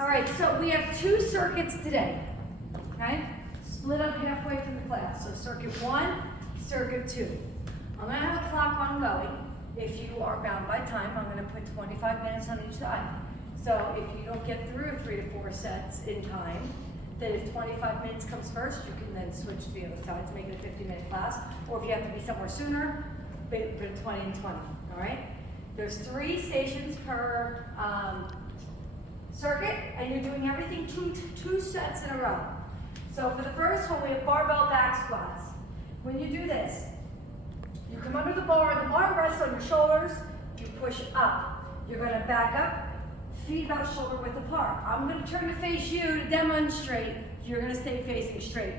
All right, so we have 2 circuits today, okay? Split up halfway through the class. So circuit 1, circuit 2. I'm gonna have a clock ongoing. If you are bound by time, I'm gonna put 25 minutes on each side. So if you don't get through 3 to 4 sets in time, then if 25 minutes comes first, you can then switch to the other side to make it a 50-minute class. Or if you have to be somewhere sooner, put 20 and 20, all right? There's 3 stations per circuit, and you're doing everything two sets in a row. So for the first one, we have barbell back squats. When you do this, you come under the bar rests on your shoulders, you push up. You're gonna back up, feet about shoulder width apart. I'm gonna turn to face you to demonstrate. You're gonna stay facing straight.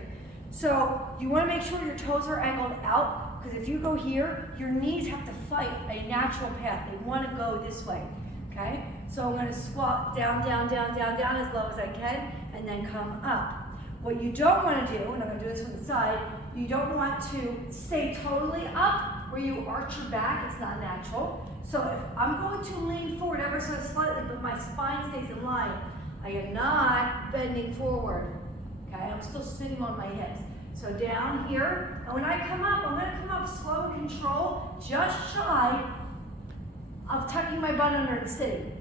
So you wanna make sure your toes are angled out, because if you go here, your knees have to fight a natural path. They wanna go this way, okay? So I'm gonna squat down, down, down, down, down as low as I can, and then come up. What you don't wanna do, and I'm gonna do this from the side, you don't want to stay totally up where you arch your back, it's not natural. So if I'm going to lean forward ever so slightly, but my spine stays in line, I am not bending forward, okay? I'm still sitting on my hips. So down here, and when I come up, I'm gonna come up slow and control, just shy of tucking my butt under and sitting.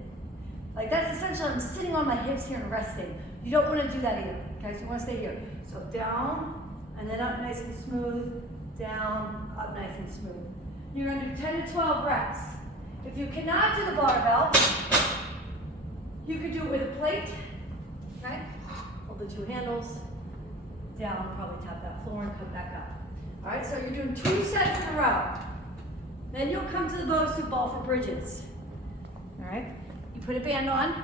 Like that's essentially, I'm sitting on my hips here and resting. You don't wanna do that either, okay? So you wanna stay here. So down, and then up nice and smooth, down, up nice and smooth. You're gonna do 10 to 12 reps. If you cannot do the barbell, you could do it with a plate, okay? Hold the 2 handles, down, probably tap that floor and come back up. All right, so you're doing 2 sets in a row. Then you'll come to the Bosu ball for bridges. All right, you put a band on.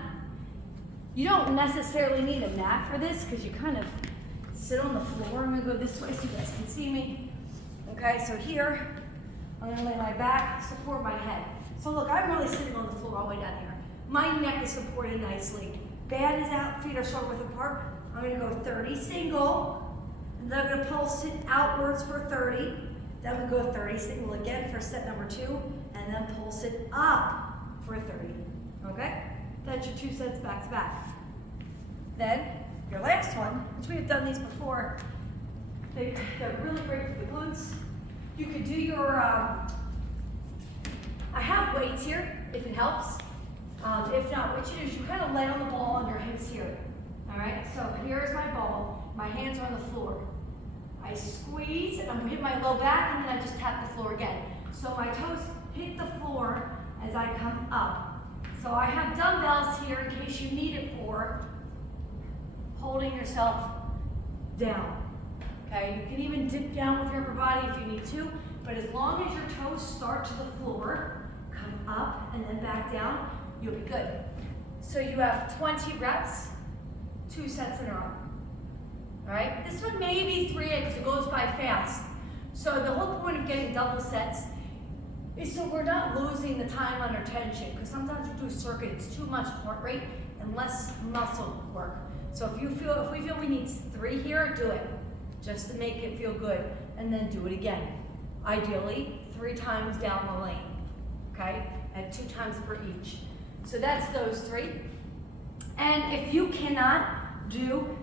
You don't necessarily need a mat for this because you kind of sit on the floor. I'm gonna go this way so you guys can see me. Okay, so here, I'm gonna lay my back, support my head. So look, I'm really sitting on the floor all the way down here. My neck is supported nicely. Band is out, feet are shoulder width apart. I'm gonna go 30 single, and then I'm gonna pulse it outwards for 30. Then we go 30 single again for set number 2, and then pulse it up for 30, okay? That's your 2 sets back to back. Then, your last one, which we have done these before, they're really great for the glutes. You could do your, I have weights here, if it helps. If not, what you do is you kind of lay on the ball on your hips here. All right, so here's my ball. My hands are on the floor. I squeeze, and I'm gonna hit my low back, and then I just tap the floor again. So my toes hit the floor as I come up. So I have dumbbells here in case you need it for holding yourself down. Okay, you can even dip down with your upper body if you need to, but as long as your toes start to the floor, come up and then back down, you'll be good. So you have 20 reps, 2 sets in a row. All right, this one may be 3 because it goes by fast. So the whole point of getting double sets is so we're not losing the time under tension, because sometimes you do a circuit, it's too much heart rate and less muscle work. So if we feel we need 3 here, do it, just to make it feel good, and then do it again. Ideally, 3 times down the lane, okay? And 2 times per each. So that's those 3. And if you cannot do,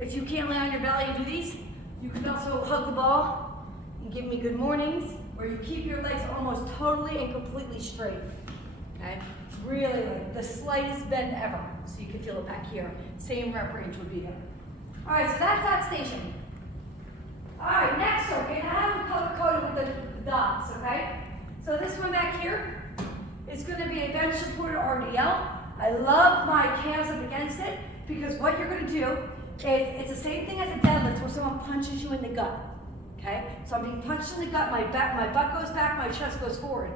if you can't lay on your belly and do these, you can also hug the ball and give me good mornings, where you keep your legs almost totally and completely straight, okay? Really like the slightest bend ever, so you can feel it back here. Same rep range would be there. All right, so that's that station. All right, next circuit, I have them color-coded with the dots, okay? So this one back here is gonna be a bench supported RDL. I love my calves up against it, because what you're gonna do is, it's the same thing as a deadlift where someone punches you in the gut, okay? So I'm being punched in the gut, my butt goes back, my chest goes forward.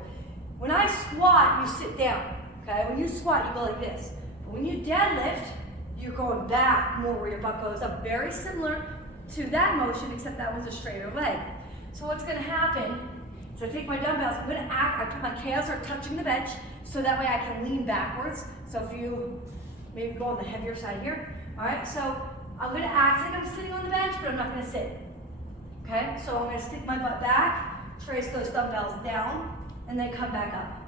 When I squat, you sit down, okay? When you squat, you go like this. But when you deadlift, you're going back more where your butt goes up. Very similar to that motion, except that one's a straighter leg. So what's gonna happen is I take my dumbbells, I'm gonna my calves are touching the bench, so that way I can lean backwards. So if you maybe go on the heavier side here, all right? So I'm gonna act like I'm sitting on the bench, but I'm not gonna sit, okay? So I'm gonna stick my butt back, trace those dumbbells down, and then come back up.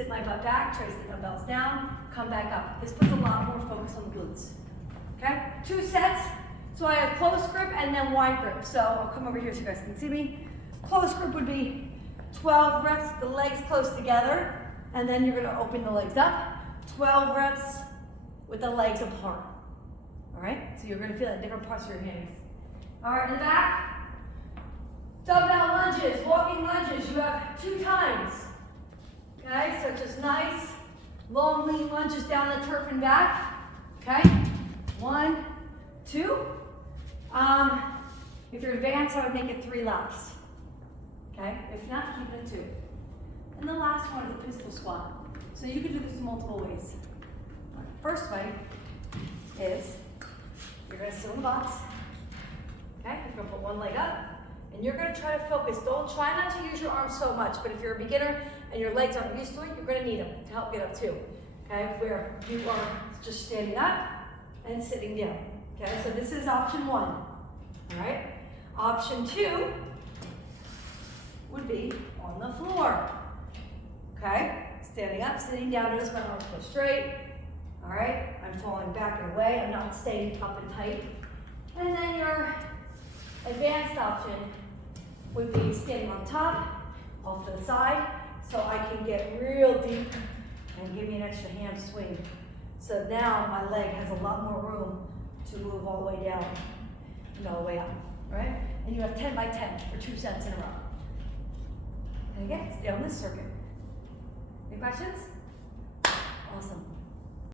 sit my butt back, trace the dumbbells down, come back up. This puts a lot more focus on the glutes. Okay, 2 sets. So I have close grip and then wide grip. So I'll come over here so you guys can see me. Close grip would be 12 reps, the legs close together, and then you're gonna open the legs up. 12 reps with the legs apart. All right, so you're gonna feel it in different parts of your hands. All right, in the back, dumbbell lunges, walking lunges. You have 2 times. Okay, so just nice, long, lean lunges down the turf and back. Okay, 1, 2. If you're advanced, I would make it 3 laps. Okay, if not, keep it at 2. And the last one is a pistol squat. So you can do this multiple ways. First way is you're gonna sit on the box. Okay, you're gonna put one leg up, and you're gonna try to focus. Don't try not to use your arms so much, but if you're a beginner and your legs aren't used to it, you're gonna need them to help get up too. Okay, where you are just standing up and sitting down. Okay, so this is option 1. All right, option 2 would be on the floor. Okay, standing up, sitting down, notice my arms go straight. All right, I'm falling back and away, I'm not staying up and tight. And then your advanced option would be standing on top, off to the side, so I can get real deep and give me an extra ham swing. So now my leg has a lot more room to move all the way down and all the way up, right? And you have 10 by 10 for 2 sets in a row. And again, stay on this circuit. Any questions? Awesome.